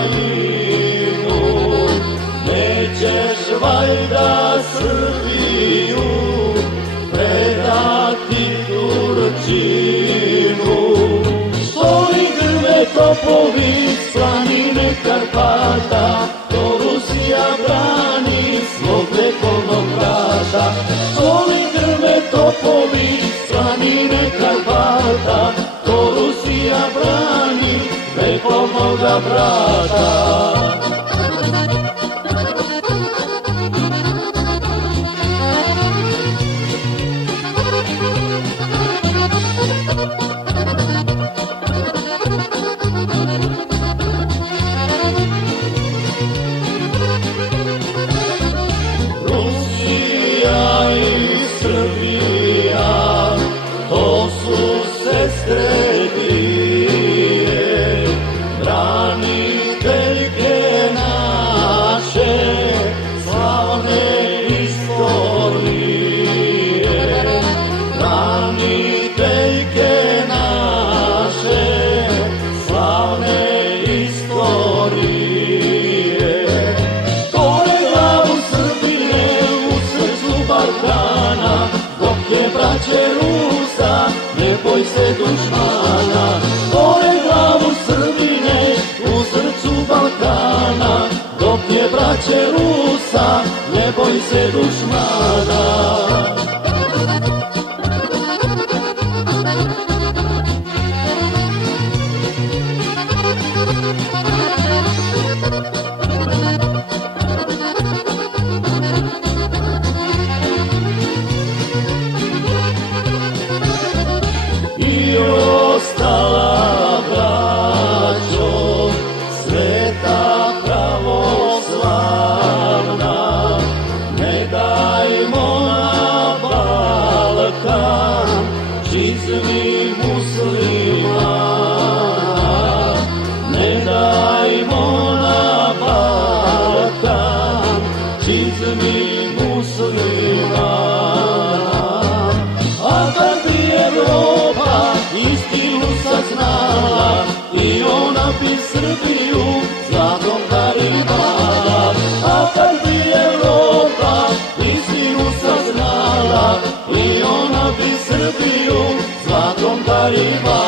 krajinu, nećeš valjda Srbiju predati Turčinu. Stoli grme topovi, slanine Karpata, to Rusija brani svog vekovnog brata. Stoli grme topovi, slanine Karpata, to Rusija brani vekovnoga brata. Rusija i Srbija, to su sestre dvije, braniteljke naše slavne istorije. Braniteljke naše slavne istorije. Gore glavu Srbije u srcu Balkana, dok je braće Rusa, ne boj se dušmana. Gore glavu Srbine u srcu Balkana, dok je braće Rusa, ne boj se dušmana. I ostala braćo, sveta pravoslavna, ne dajmo na Balkan čizmi muslimana. Ne dajmo na Balkan čizmi muslimana. A kad bi Evropa istinu saznala, i ona bi Srbiju zlatom darivala. A kad bi Evropa istinu saznala, i ona bi Srbiju zlatom darivala.